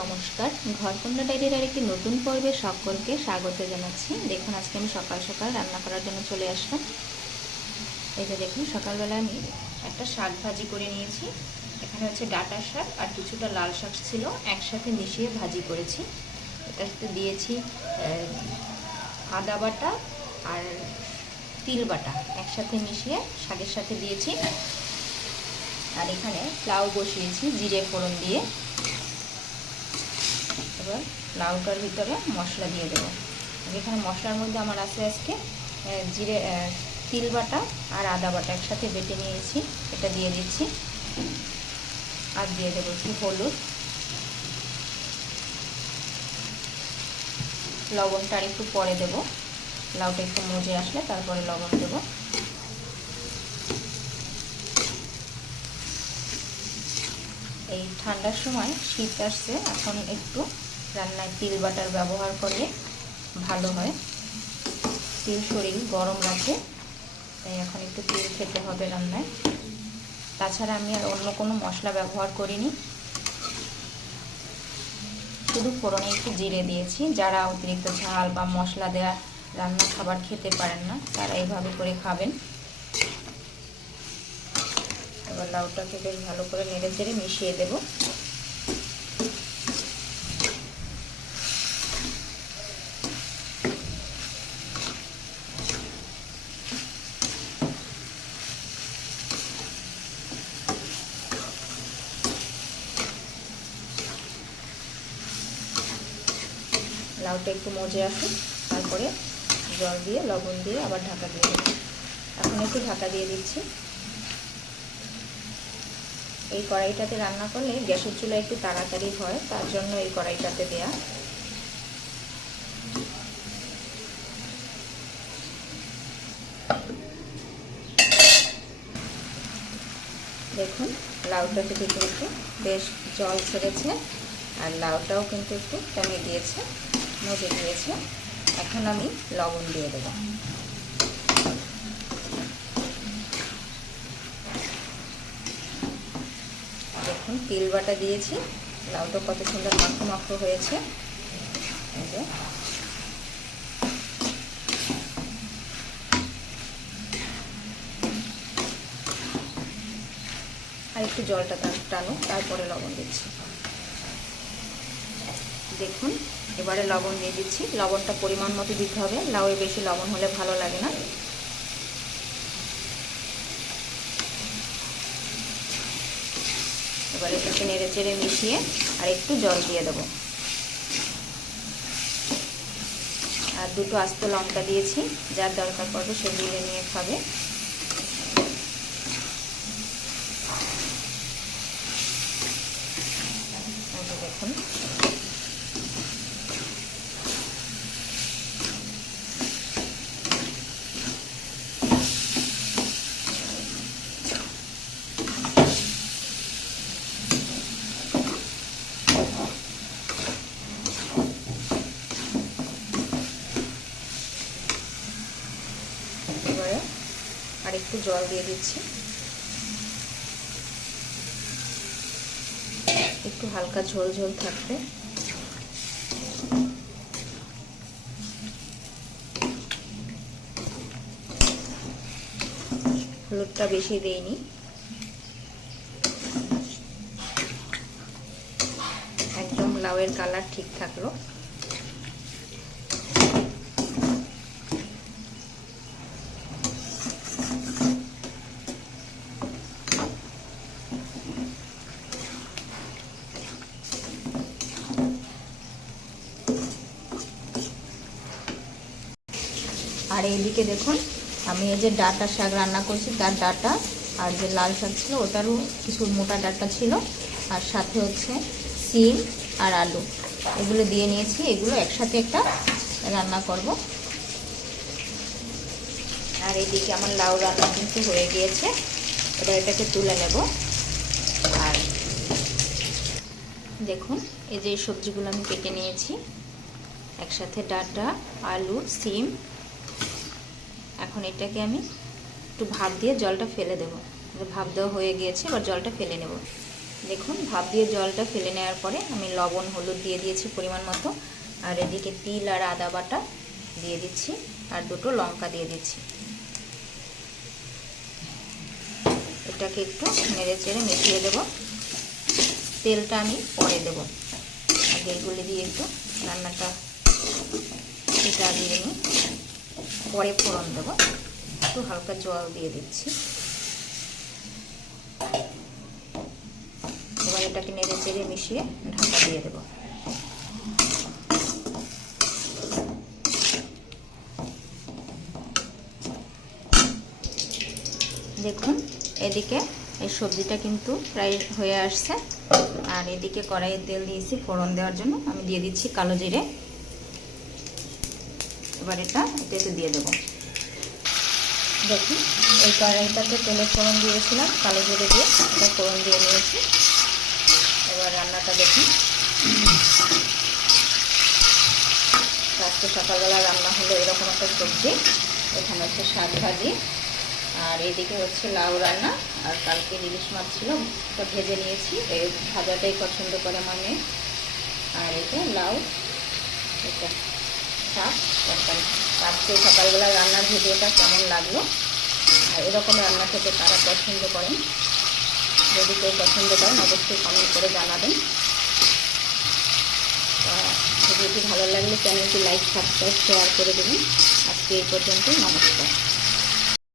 নমস্কার, ঘরকন্যা ডায়েরির আরেকটি নতুন পর্বে সকলকে স্বাগত জানাচ্ছি। দেখুন, আজকে আমি সকাল সকাল রান্না করার জন্য চলে আসলাম। এই যে দেখুন, সকালবেলা আমি একটা শাক ভাজি করে নিয়েছি। এখানে হচ্ছে ডাঁটা শাক আর কিছুটা লাল শাক ছিল, একসাথে মিশিয়ে ভাজি করেছি। এটার সাথে দিয়েছি আদা বাটা আর তিল বাটা, একসাথে মিশিয়ে শাকের সাথে দিয়েছি। আর এখানে লাউ বসিয়েছি জিরে ফোড়ন দিয়ে। এবার লাউটার ভিতরে মশলা দিয়ে দেবো। এখানে মশলার মধ্যে আমার আছে আজকে জিরে, তিল বাটা আর আদা বাটা একসাথে বেটে নিয়েছি, এটা দিয়ে দিচ্ছি। আর দিয়ে দেবো একটু হলুদ, লবণটা আর একটু পরে দেবো। লাউটা একটু মজে আসলে তারপরে লবণ দেবো। এই ঠান্ডার সময় শীত আসছে, এখন একটু রান্নায় তিল বাটার ব্যবহার করলে ভালো হয়। তিল শরীর গরম রাখে, তাই এখন একটু তিল খেতে হবে রান্নায়। তাছাড়া আমি আর অন্য কোনো মশলা ব্যবহার করিনি, শুধু ফোড়নে একটু জিরে দিয়েছি। যারা অতিরিক্ত ঝাল বা মশলা দেওয়া রান্না খাবার খেতে পারেন না, তারা এইভাবে করে খাবেন। এবার লাউটাকে বেশ ভালো করে নেড়ে চেড়ে মিশিয়ে দেব। লাউটা একটু মজে আসুক, তারপরে জল দিয়ে লবণ দিয়ে আবার ঢাকা দিয়ে দেবো। এখন একটু ঢাকা দিয়ে দিচ্ছি। এই কড়াইটাতে রান্না করলে গ্যাসের চুলা একটু তাড়াতাড়ি হয়, তার জন্য এই কড়াইটাতে দেয়া। দেখুন, লাউটা থেকে কিন্তু বেশ জল ছেড়েছে আর লাউটাও কিন্তু একটু কমে গিয়েছে, মজে গিয়েছে। এখন আমি লবণ দিয়ে দেবো। দেখুন, তিল বাটা দিয়েছি, লাউটা কত সুন্দর মাখো মাখো হয়েছে। এই যে আর একটু জলটা টানুক, তারপরে লবণ দিচ্ছি। দেখুন, এবারে লবণ দিয়ে দিচ্ছি। লবণটা পরিমাণ মতো দিতে হবে, লাউয়ে বেশি লবণ হলে ভালো লাগে না। এবার এটাকে নেড়ে চেড়ে মিশিয়ে আর একটু জল দিয়ে দেবো। আর দুটো আস্ত লঙ্কা দিয়েছি, যার দরকার পড়বে সে দিলে নিয়ে খাবে। দেখুন, এবারে আর একটু জল দিয়ে দিচ্ছি, একটু হালকা ঝোল ঝোল থাকবে। হলুদটা বেশি দেইনি, একদম লাউয়ের কালার ঠিক থাকলো। আর এইদিকে দেখুন, আমি এই যে ডাঁটা শাক রান্না করছি, তার ডাঁটা আর যে লাল শাক ছিল ওটারও কিছু মোটা ডাঁটা ছিল, আর সাথে হচ্ছে সিম আর আলু, এগুলো দিয়ে নিয়েছি। এগুলো একসাথে একটা রান্না করব। আর এইদিকে আমার লাউ রান্না কিন্তু হয়ে গিয়েছে, এটাকে তুলে নেব। আর দেখুন, এই যে সবজিগুলো আমি কেটে নিয়েছি একসাথে, ডাঁটা, আলু, সিম। এখন এটাকে আমি একটু ভাপ দিয়ে জলটা ফেলে দেবো। ভাপ দেওয়া হয়ে গিয়েছে, এবার জলটা ফেলে নেব। দেখুন ভাপ দিয়ে জলটা ফেলে নেওয়ার পরে আমি লবণ হলুদ দিয়ে দিয়েছি পরিমাণ মতো, আর এদিকে তিল আর আদা বাটা দিয়ে দিচ্ছি, আর দুটো লঙ্কা দিয়ে দিচ্ছি। এটাকে একটু নেড়ে চেড়ে মিশিয়ে দেব। তেলটা আমি পরে দেব, আগে এগুলি দিয়ে একটু রান্নাটা এটা দিয়ে নিই, পরে ফোড়ন দেব। একটু হালকা জল দিয়ে দিচ্ছি। এবার এটাকে নেড়ে চেড়ে মিশিয়ে ঢাকা দিয়ে দেব। দেখুন এদিকে এই সবজিটা কিন্তু প্রায় হয়ে আসছে, আর এদিকে কড়াইয়ে তেল দিয়েছি ফোড়ন দেওয়ার জন্য। আমি দিয়ে দিচ্ছি কালো জিরে। এবার এটাতে দিয়ে দেব। দেখুন এই কড়াইটাতে তেলে ফোড়ন দিয়েছিলাম কালো জিরে দিয়ে, এটা ফোড়ন দিয়ে নিয়েছি। এবার রান্নাটা দেখুন, আজকে সকালবেলা রান্না হলো এরকম একটা সবজি। এখানে হচ্ছে শাক ভাজি, আর এদিকে হচ্ছে লাউ রান্না, আর কালকে ইলিশ মাছ ছিল ওটা ভেজে নিয়েছি। এই ভাজাটাই পছন্দ করে আমার মেয়ে। আর এটা লাউ, এটা শাক তরকারি। আজকে সকালবেলা রান্নার ভিডিওটা কেমন লাগলো, আর এরকম রান্না খেতে কারা পছন্দ করেন, যদি কেউ পছন্দ করেন অবশ্যই কমেন্ট করে জানাবেন। ভিডিওটি ভালো লাগলে চ্যানেলটি লাইক সাবস্ক্রাইব শেয়ার করে দেবেন। আজকে এই পর্যন্ত, নমস্কার।